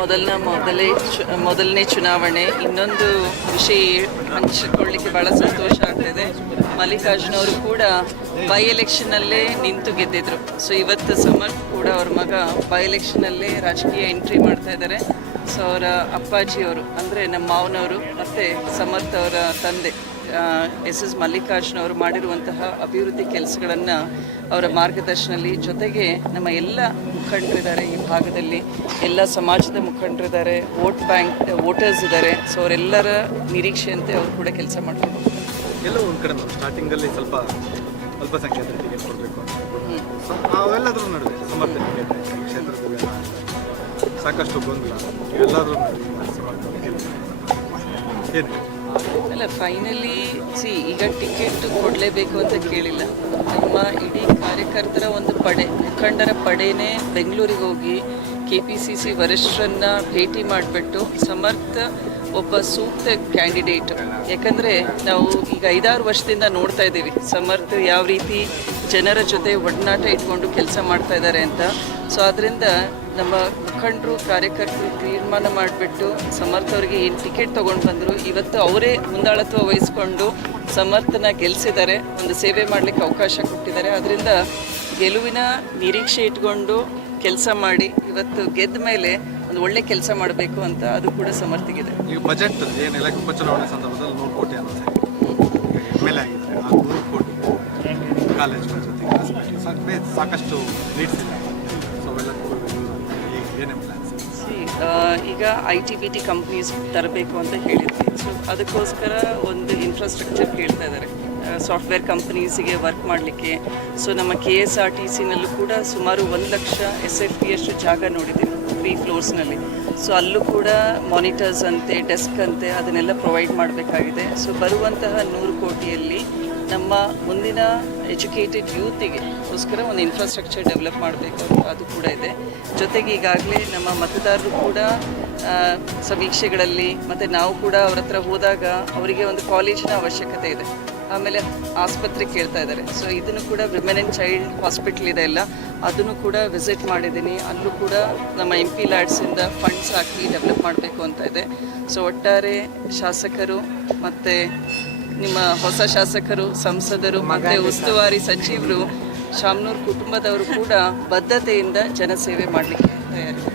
ಮೊದಲನೇ ಚುನಾವಣೆ. ಇನ್ನೊಂದು ವಿಷಯ ಹಂಚಿಕೊಳ್ಳಿಕ್ಕೆ ಬಹಳ ಸಂತೋಷ ಆಗ್ತಿದೆ. ಮಲ್ಲಿಕಾರ್ಜುನ್ ಅವರು ಕೂಡ ಬೈ ಎಲೆಕ್ಷನ್ನಲ್ಲೇ ನಿಂತು ಗೆದ್ದಿದ್ರು. ಸೊ ಇವತ್ತು ಸಮರ್ಥ್ ಕೂಡ ಅವ್ರ ಮಗ ಬೈ ಎಲೆಕ್ಷನ್ನಲ್ಲೇ ರಾಜಕೀಯ ಎಂಟ್ರಿ ಮಾಡ್ತಾ ಇದ್ದಾರೆ. ಸೊ ಅವರ ಅಪ್ಪಾಜಿಯವರು ಅಂದರೆ ನಮ್ಮ ಮಾವನವರು ಮತ್ತು ಸಮರ್ಥ್ ಅವರ ತಂದೆ ಎಸ್ ಮಲ್ಲಿಕಾರ್ಜುನ್ ಅವರು ಮಾಡಿರುವಂತಹ ಅಭಿವೃದ್ಧಿ ಕೆಲಸಗಳನ್ನು ಅವರ ಮಾರ್ಗದರ್ಶನದಲ್ಲಿ, ಜೊತೆಗೆ ನಮ್ಮ ಎಲ್ಲ ಮುಖಂಡರಿದ್ದಾರೆ ಈ ಭಾಗದಲ್ಲಿ, ಎಲ್ಲ ಸಮಾಜದ ಮುಖಂಡರಿದ್ದಾರೆ, ವೋಟರ್ಸ್ ಇದ್ದಾರೆ. ಸೊ ಅವರೆಲ್ಲರ ನಿರೀಕ್ಷೆಯಂತೆ ಅವರು ಕೂಡ ಕೆಲಸ ಮಾಡ್ಕೊಂಡು ಎಲ್ಲೋ ಒಂದು ಕಡೆ ಸ್ಟಾರ್ಟಿಂಗಲ್ಲಿ ಸ್ವಲ್ಪ ಅಲ್ಪಸಂಖ್ಯಾತರಿಗೆ ಟಿಕೆಟ್ ಕೊಡಬೇಕು ಅಂತ ಅವೆಲ್ಲದರ ನಡುವೆ ಸಮರ್ಥನೆ ಕ್ಷೇತ್ರದಲ್ಲಿ ಸಾಕಷ್ಟು ಗೊಂದಲ ಎಲ್ಲರೂ ಏನು ಅಲ್ಲ, ಫೈನಲಿ ಈಗ ಟಿಕೆಟ್ ಕೊಡಲೇಬೇಕು ಅಂತ ಕೇಳಿಲ್ಲ. ನಮ್ಮ ಇಡೀ ಕಾರ್ಯಕರ್ತರ ಒಂದು ಮುಖಂಡರ ಪಡೆನೇ ಬೆಂಗಳೂರಿಗೆ ಹೋಗಿ KPCC ವರಿಷ್ಠರನ್ನ ಭೇಟಿ ಮಾಡಿಬಿಟ್ಟು ಸಮರ್ಥ ಒಬ್ಬ ಸೂಕ್ತ ಕ್ಯಾಂಡಿಡೇಟ್. ಯಾಕಂದರೆ ನಾವು ಈಗ 5-6 ವರ್ಷದಿಂದ ನೋಡ್ತಾ ಇದ್ದೀವಿ ಸಮರ್ಥ ಯಾವ ರೀತಿ ಜನರ ಜೊತೆ ಒಡನಾಟ ಇಟ್ಕೊಂಡು ಕೆಲಸ ಮಾಡ್ತಾ ಇದ್ದಾರೆ ಅಂತ. ಸೊ ಆದ್ದರಿಂದ ನಮ್ಮ ಮುಖಂಡರು ಕಾರ್ಯಕರ್ತರು ತೀರ್ಮಾನ ಮಾಡಿಬಿಟ್ಟು ಸಮರ್ಥ ಅವರಿಗೆ ಏನು ಟಿಕೆಟ್ ತೊಗೊಂಡು ಬಂದರು, ಇವತ್ತು ಅವರೇ ಮುಂದಾಳತ್ವ ವಹಿಸ್ಕೊಂಡು ಸಮರ್ಥನ ಗೆಲ್ಲಿಸಿದ್ದಾರೆ, ಒಂದು ಸೇವೆ ಮಾಡಲಿಕ್ಕೆ ಅವಕಾಶ ಕೊಟ್ಟಿದ್ದಾರೆ. ಅದರಿಂದ ಗೆಲುವಿನ ನಿರೀಕ್ಷೆ ಇಟ್ಕೊಂಡು ಕೆಲಸ ಮಾಡಿ ಇವತ್ತು ಗೆದ್ದ ಮೇಲೆ ಒಂದು ಒಳ್ಳೆ ಕೆಲಸ ಮಾಡಬೇಕು ಅಂತ ಅದು ಕೂಡ ಸಮರ್ಥಿಗಿದೆ. ಈಗ ಬಜೆಟ್ ಏನೆಲ್ಲ ಉಪಚುನಾವಣೆ ಸಂದರ್ಭದಲ್ಲಿ 100 ಕೋಟಿ ಅನ್ನೋದು ಮೇಲೆ ಆಗಿದ್ದಾರೆ. ಆ 100 ಕೋಟಿ ಕಾಲೇಜುಗಳ ಜೊತೆಗೆ ಸಾಕಷ್ಟು ನೀಡ್ಸ್ ಇದೆ. ಸೊ ಅವೆಲ್ಲ ಏನೇ ಪ್ಲಾನ್ಸ್ ಈಗ IT-BT ಕಂಪ್ನೀಸ್ ತರಬೇಕು ಅಂತ ಹೇಳಿದ್ವಿ. ಸೊ ಅದಕ್ಕೋಸ್ಕರ ಒಂದು ಇನ್ಫ್ರಾಸ್ಟ್ರಕ್ಚರ್ ಕೇಳ್ತಾ ಇದ್ದಾರೆ ಸಾಫ್ಟ್ವೇರ್ ಕಂಪ್ನೀಸಿಗೆ ವರ್ಕ್ ಮಾಡಲಿಕ್ಕೆ. ಸೊ ನಮ್ಮ KSRTCನಲ್ಲೂ ಕೂಡ ಸುಮಾರು 1 ಲಕ್ಷ SFP ಅಷ್ಟು ಜಾಗ ನೋಡಿದ್ದೀವಿ 3 ಫ್ಲೋರ್ಸ್ನಲ್ಲಿ. ಸೊ ಅಲ್ಲೂ ಕೂಡ ಮಾನಿಟರ್ಸ್ ಅಂತೆ, ಡೆಸ್ಕ್ ಅಂತೆ ಅದನ್ನೆಲ್ಲ ಪ್ರೊವೈಡ್ ಮಾಡಬೇಕಾಗಿದೆ. ಸೊ ಬರುವಂತಹ 100 ಕೋಟಿಯಲ್ಲಿ ನಮ್ಮ ಮುಂದಿನ ಎಜುಕೇಟೆಡ್ ಯೂತಿಗೋಸ್ಕರ ಒಂದು ಇನ್ಫ್ರಾಸ್ಟ್ರಕ್ಚರ್ ಡೆವಲಪ್ ಮಾಡಬೇಕು ಅಂತ ಅದು ಕೂಡ ಇದೆ. ಜೊತೆಗೆ ಈಗಾಗಲೇ ನಮ್ಮ ಮತದಾರರು ಕೂಡ ಸಮೀಕ್ಷೆಗಳಲ್ಲಿ ಮತ್ತು ನಾವು ಕೂಡ ಅವ್ರ ಹತ್ರ ಹೋದಾಗ ಅವರಿಗೆ ಒಂದು ಕಾಲೇಜಿನ ಅವಶ್ಯಕತೆ ಇದೆ, ಆಮೇಲೆ ಆಸ್ಪತ್ರೆ ಕೇಳ್ತಾ ಇದ್ದಾರೆ. ಸೊ ಇದನ್ನು ಕೂಡ ವಿಮೆನ್ ಆ್ಯಂಡ್ ಚೈಲ್ಡ್ ಹಾಸ್ಪಿಟಲ್ ಇದೆ ಎಲ್ಲ, ಅದನ್ನು ಕೂಡ ವಿಸಿಟ್ ಮಾಡಿದ್ದೀನಿ. ಅಲ್ಲೂ ಕೂಡ ನಮ್ಮ MP ಲ್ಯಾಡ್ಸಿಂದ ಫಂಡ್ಸ್ ಹಾಕಿ ಡೆವಲಪ್ ಮಾಡಬೇಕು ಅಂತ ಇದೆ. ಸೊ ಒಟ್ಟಾರೆ ಶಾಸಕರು ಮತ್ತು ನಿಮ್ಮ ಹೊಸ ಶಾಸಕರು, ಸಂಸದರು ಮತ್ತು ಉಸ್ತುವಾರಿ ಸಚಿವರು, ಶಾಮನೂರು ಕುಟುಂಬದವರು ಕೂಡ ಬದ್ಧತೆಯಿಂದ ಜನಸೇವೆ ಮಾಡಲಿಕ್ಕೆ ತಯಾರಿದ್ದಾರೆ.